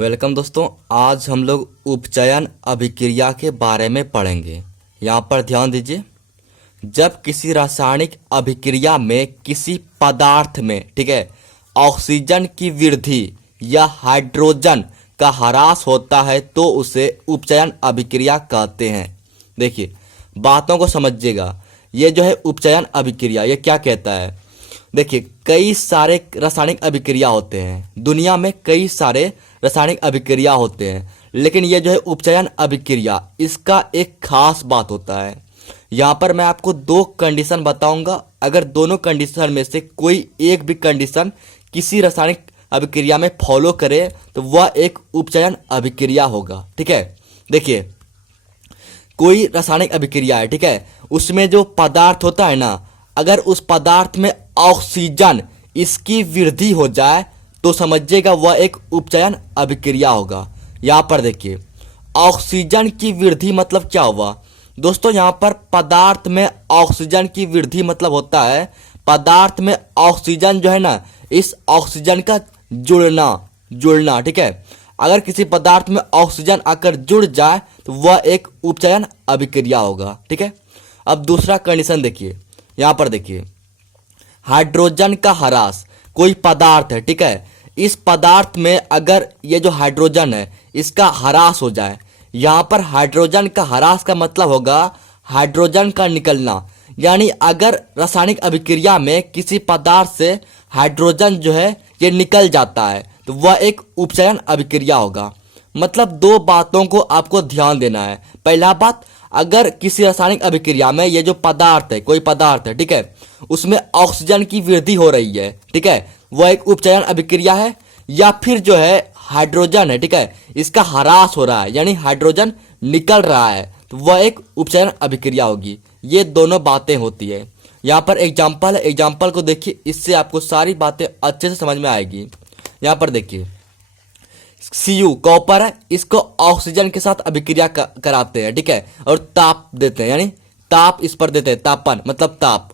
Welcome दोस्तों। आज हम लोग उपचयन अभिक्रिया के बारे में पढ़ेंगे। यहाँ पर ध्यान दीजिए। जब किसी रासायनिक अभिक्रिया में किसी पदार्थ में ऑक्सीजन की वृद्धि या हाइड्रोजन का ह्रास होता है तो उसे उपचयन अभिक्रिया कहते हैं। देखिए, बातों को समझिएगा। ये जो है उपचयन अभिक्रिया, ये क्या कहता है? देखिए, कई सारे रासायनिक अभिक्रिया होते हैं दुनिया में, कई सारे रासायनिक अभिक्रिया होते हैं, लेकिन ये जो है उपचयन अभिक्रिया, इसका एक खास बात होता है। यहाँ पर मैं आपको दो कंडीशन बताऊंगा। अगर दोनों कंडीशन में से कोई एक भी कंडीशन किसी रासायनिक अभिक्रिया में फॉलो करे तो वह एक उपचयन अभिक्रिया होगा। ठीक है, देखिए, कोई रासायनिक अभिक्रिया है, ठीक है, उसमें जो पदार्थ होता है ना, अगर उस पदार्थ में ऑक्सीजन इसकी वृद्धि हो जाए तो समझिएगा वह एक उपचयन अभिक्रिया होगा। यहाँ पर देखिए, ऑक्सीजन की वृद्धि मतलब क्या हुआ दोस्तों? यहाँ पर पदार्थ में ऑक्सीजन की वृद्धि मतलब होता है पदार्थ में ऑक्सीजन जो है ना, इस ऑक्सीजन का जुड़ना। ठीक है, अगर किसी पदार्थ में ऑक्सीजन आकर जुड़ जाए तो वह एक उपचयन अभिक्रिया होगा। ठीक है, अब दूसरा कंडीशन देखिए। यहाँ पर देखिए, हाइड्रोजन का ह्रास, कोई पदार्थ है, ठीक है, इस पदार्थ में अगर ये जो हाइड्रोजन है इसका ह्रास हो जाए, यहाँ पर हाइड्रोजन का ह्रास का मतलब होगा हाइड्रोजन का निकलना। यानी अगर रासायनिक अभिक्रिया में किसी पदार्थ से हाइड्रोजन जो है ये निकल जाता है तो वह एक उपचयन अभिक्रिया होगा। मतलब दो बातों को आपको ध्यान देना है। पहला बात, अगर किसी रासायनिक अभिक्रिया में ये जो पदार्थ है, कोई पदार्थ है, ठीक है, उसमें ऑक्सीजन की वृद्धि हो रही है, ठीक है, वह एक उपचयन अभिक्रिया है। या फिर जो है हाइड्रोजन है, ठीक है, इसका ह्रास हो रहा है, यानी हाइड्रोजन निकल रहा है, तो वह एक उपचयन अभिक्रिया होगी। ये दोनों बातें होती है। यहाँ पर एग्जाम्पल है, एग्जाम्पल को देखिए, इससे आपको सारी बातें अच्छे से समझ में आएगी। यहाँ पर देखिए, Cu कॉपर है, इसको ऑक्सीजन के साथ अभिक्रिया कराते हैं, ठीक है, और ताप देते हैं, यानी ताप इस पर देते हैं, तापन मतलब ताप।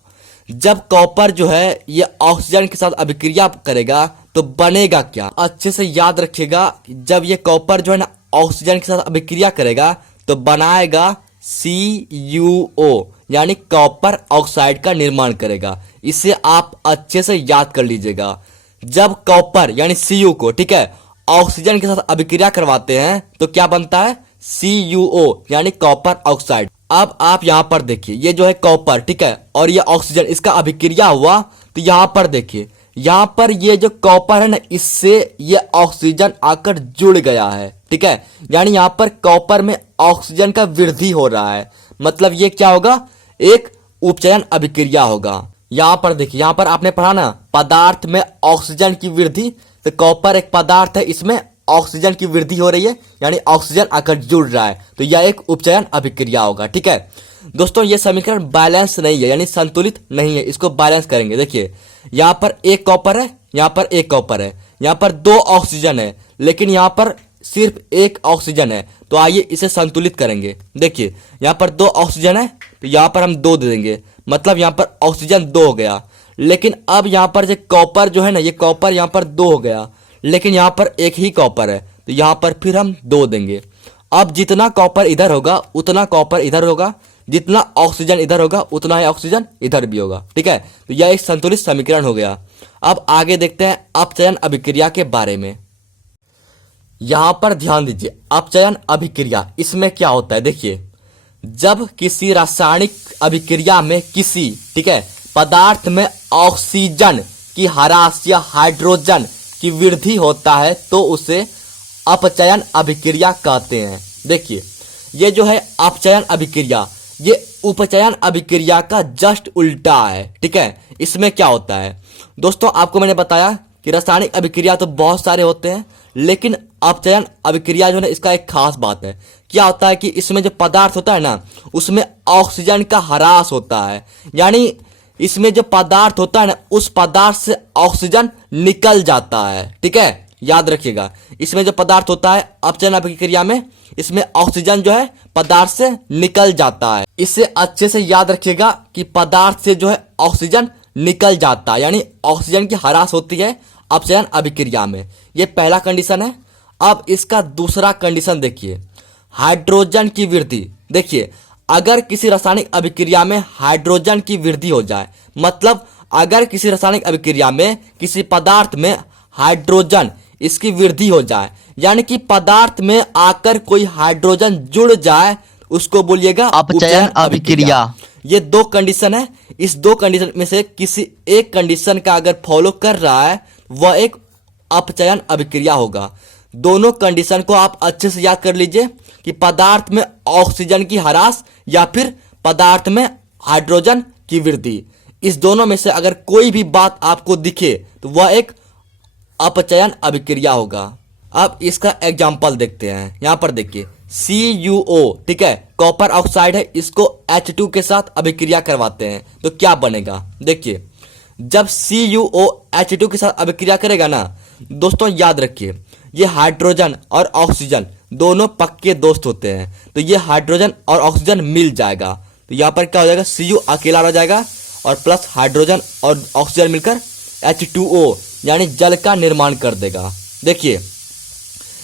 जब कॉपर जो है ये ऑक्सीजन के साथ अभिक्रिया करेगा तो बनेगा क्या? अच्छे से याद रखिएगा। जब ये कॉपर जो है ना ऑक्सीजन के साथ अभिक्रिया करेगा तो बनाएगा CuO, यानी कॉपर ऑक्साइड का निर्माण करेगा। इसे आप अच्छे से याद कर लीजिएगा। जब कॉपर यानी Cu को, ठीक है, ऑक्सीजन के साथ अभिक्रिया करवाते हैं तो क्या बनता है? CuO, यानी कॉपर ऑक्साइड। अब आप यहां पर देखिए, ये जो है कॉपर, ठीक है, और ये ऑक्सीजन, इसका अभिक्रिया हुआ तो यहां पर देखिए, यहां पर ये जो कॉपर है ना, इससे ये ऑक्सीजन आकर जुड़ गया है, ठीक है, यानी यहां पर कॉपर में ऑक्सीजन का वृद्धि हो रहा है। मतलब ये क्या होगा? एक उपचयन अभिक्रिया होगा। यहां पर देखिए, यहां पर आपने पढ़ा ना, पदार्थ में ऑक्सीजन की वृद्धि, तो कॉपर एक पदार्थ है, इसमें ऑक्सीजन की वृद्धि हो रही है, यानी ऑक्सीजन आकर जुड़ रहा है, तो यह एक उपचयन अभिक्रिया होगा। ठीक है दोस्तों, यह समीकरण बैलेंस नहीं है, यानी संतुलित नहीं है, इसको बैलेंस करेंगे। देखिए, यहाँ पर एक कॉपर है, यहाँ पर एक कॉपर है, यहाँ पर दो ऑक्सीजन है, लेकिन यहाँ पर सिर्फ एक ऑक्सीजन है, तो आइए इसे संतुलित करेंगे। देखिए, यहाँ पर दो ऑक्सीजन है तो यहाँ पर हम दो दे देंगे, मतलब यहाँ पर ऑक्सीजन दो हो गया। लेकिन अब यहाँ पर जो कॉपर जो है ना, ये कॉपर यहाँ पर दो हो गया, लेकिन यहाँ पर एक ही कॉपर है, तो यहाँ पर फिर हम दो देंगे। अब जितना कॉपर इधर होगा उतना कॉपर इधर होगा, जितना ऑक्सीजन इधर होगा उतना ही ऑक्सीजन इधर भी होगा। ठीक है, तो यह एक संतुलित समीकरण हो गया। अब आगे देखते हैं अपचयन अभिक्रिया के बारे में। यहां पर ध्यान दीजिए, अपचयन अभिक्रिया, इसमें क्या होता है? देखिए, जब किसी रासायनिक अभिक्रिया में किसी, ठीक है, पदार्थ में ऑक्सीजन की ह्रास या हाइड्रोजन की वृद्धि होता है तो उसे अपचयन अभिक्रिया कहते हैं। देखिए, ये जो है अपचयन अभिक्रिया, ये उपचयन अभिक्रिया का जस्ट उल्टा है। ठीक है, इसमें क्या होता है दोस्तों? आपको मैंने बताया कि रासायनिक अभिक्रिया तो बहुत सारे होते हैं, लेकिन अपचयन अभिक्रिया जो है इसका एक खास बात है। क्या होता है कि इसमें जो पदार्थ होता है ना, उसमें ऑक्सीजन का ह्रास होता है, यानी इसमें जो पदार्थ होता है ना, उस पदार्थ से ऑक्सीजन निकल जाता है। ठीक है, याद रखिएगा, इसमें जो पदार्थ होता है अपचयन अभिक्रिया में, इसमें ऑक्सीजन जो है पदार्थ से निकल जाता है। इसे अच्छे से याद रखिएगा कि पदार्थ से जो है ऑक्सीजन निकल जाता है, यानी ऑक्सीजन की ह्रास होती है अपचयन अभिक्रिया में। ये पहला कंडीशन है। अब इसका दूसरा कंडीशन देखिए, हाइड्रोजन की वृद्धि। देखिए, अगर किसी रासायनिक अभिक्रिया में हाइड्रोजन की वृद्धि हो जाए, मतलब अगर किसी रासायनिक अभिक्रिया में किसी पदार्थ में हाइड्रोजन इसकी वृद्धि हो जाए, यानी कि पदार्थ में आकर कोई हाइड्रोजन जुड़ जाए, उसको बोलिएगा अपचयन अभिक्रिया। ये दो कंडीशन है। इस दो कंडीशन में से किसी एक कंडीशन का अगर फॉलो कर रहा है, वह एक अपचयन अभिक्रिया होगा। दोनों कंडीशन को आप अच्छे से याद कर लीजिए कि पदार्थ में ऑक्सीजन की ह्रास या फिर पदार्थ में हाइड्रोजन की वृद्धि, इस दोनों में से अगर कोई भी बात आपको दिखे तो वह एक अपचयन अभिक्रिया होगा। अब इसका एग्जाम्पल देखते हैं। यहां पर देखिए CuO, ठीक है, कॉपर ऑक्साइड है, इसको H2 के साथ अभिक्रिया करवाते हैं तो क्या बनेगा। देखिए, जब CuO H2 के साथ अभिक्रिया करेगा ना दोस्तों, याद रखिए ये हाइड्रोजन और ऑक्सीजन दोनों पक्के दोस्त होते हैं, तो ये हाइड्रोजन और ऑक्सीजन मिल जाएगा। तो यहाँ पर क्या हो जाएगा, Cu अकेला रह जाएगा और प्लस हाइड्रोजन और ऑक्सीजन मिलकर H2O यानी जल का निर्माण कर देगा। देखिए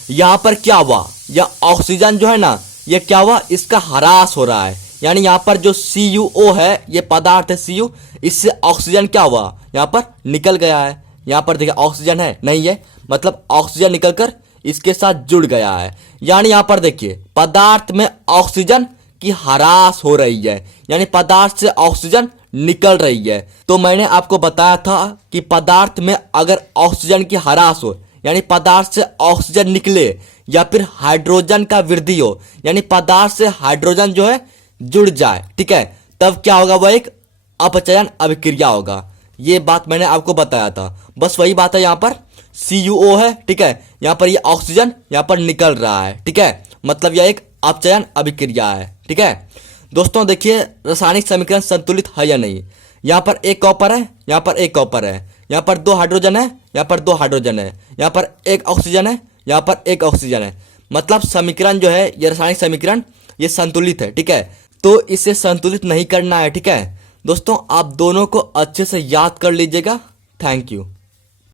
यहाँ पर क्या हुआ, यह ऑक्सीजन जो है ना, ये क्या हुआ, इसका ह्रास हो रहा है, यानी यहाँ पर जो CuO है, ये पदार्थ है Cu, इससे ऑक्सीजन क्या हुआ, यहाँ पर निकल गया है। यहाँ पर देखिए ऑक्सीजन है नहीं है, मतलब ऑक्सीजन निकलकर इसके साथ जुड़ गया है, यानी यहाँ पर देखिए पदार्थ में ऑक्सीजन की ह्रास हो रही है, यानी पदार्थ से ऑक्सीजन निकल रही है। तो मैंने आपको बताया था कि पदार्थ में अगर ऑक्सीजन की ह्रास हो, यानी पदार्थ से ऑक्सीजन निकले, या फिर हाइड्रोजन का वृद्धि हो, यानी पदार्थ से हाइड्रोजन जो है जुड़ जाए, ठीक है, तब क्या होगा, वह एक अपचयन अभिक्रिया होगा। ये बात मैंने आपको बताया था। बस वही बात है, यहाँ पर CuO है, ठीक है, यहाँ पर ये ऑक्सीजन यहाँ पर निकल रहा है, ठीक है, मतलब यह एक अपचयन अभिक्रिया है, ठीक है। दोस्तों देखिए रासायनिक समीकरण संतुलित है या नहीं। यहाँ पर एक कॉपर है, यहाँ पर एक कॉपर है, यहाँ पर दो हाइड्रोजन है, यहाँ पर दो हाइड्रोजन है, यहाँ पर एक ऑक्सीजन है, यहाँ पर एक ऑक्सीजन है, मतलब समीकरण जो है ये रासायनिक समीकरण ये संतुलित है, ठीक है। तो इसे संतुलित नहीं करना है, ठीक है। दोस्तों आप दोनों को अच्छे से याद कर लीजिएगा। Thank you.